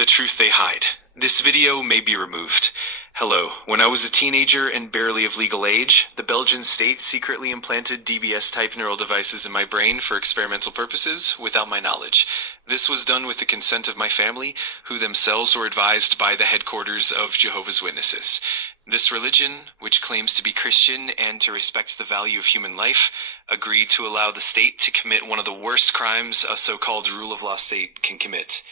The truth they hide. This video may be removed. Hello. When I was a teenager and barely of legal age, the Belgian state secretly implanted DBS-type neural devices in my brain for experimental purposes without my knowledge. This was done with the consent of my family, who themselves were advised by the headquarters of Jehovah's Witnesses. This religion, which claims to be Christian and to respect the value of human life, agreed to allow the state to commit one of the worst crimes a so-called rule of law state can commit.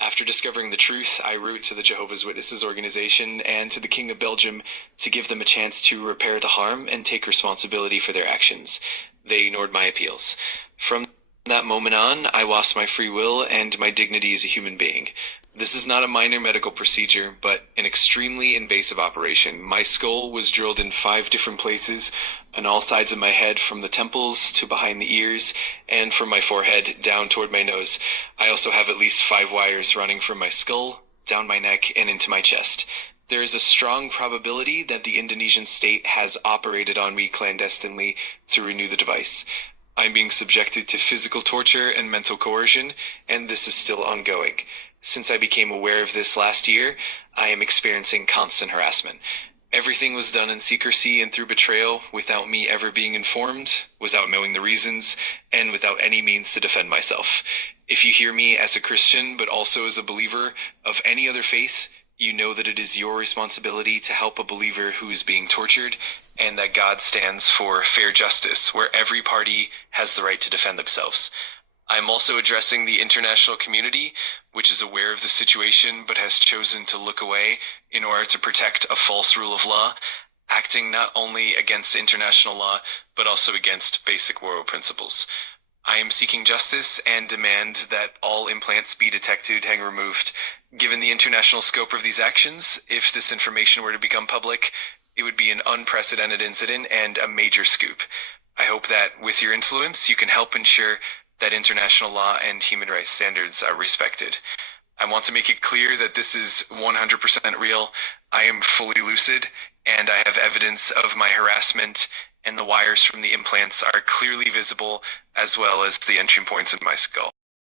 After discovering the truth, I wrote to the Jehovah's Witnesses organization and to the King of Belgium to give them a chance to repair the harm and take responsibility for their actions. They ignored my appeals. From that moment on, I lost my free will and my dignity as a human being. This is not a minor medical procedure, but an extremely invasive operation. My skull was drilled in 5 different places, on all sides of my head, from the temples to behind the ears, and from my forehead down toward my nose. I also have at least 5 wires running from my skull, down my neck, and into my chest. There is a strong probability that the Indonesian state has operated on me clandestinely to renew the device. I'm being subjected to physical torture and mental coercion, and this is still ongoing. Since I became aware of this last year, I am experiencing constant harassment. Everything was done in secrecy and through betrayal, without me ever being informed, without knowing the reasons, and without any means to defend myself. If you hear me as a Christian, but also as a believer of any other faith, you know that it is your responsibility to help a believer who is being tortured, and that God stands for fair justice, where every party has the right to defend themselves. I'm also addressing the international community, which is aware of the situation but has chosen to look away in order to protect a false rule of law, acting not only against international law but also against basic moral principles. I am seeking justice and demand that all implants be detected and removed. Given the international scope of these actions, if this information were to become public, it would be an unprecedented incident and a major scoop. I hope that with your influence, you can help ensure that international law and human rights standards are respected. I want to make it clear that this is 100% real. I am fully lucid, and I have evidence of my harassment, and the wires from the implants are clearly visible, as well as the entry points in my skull.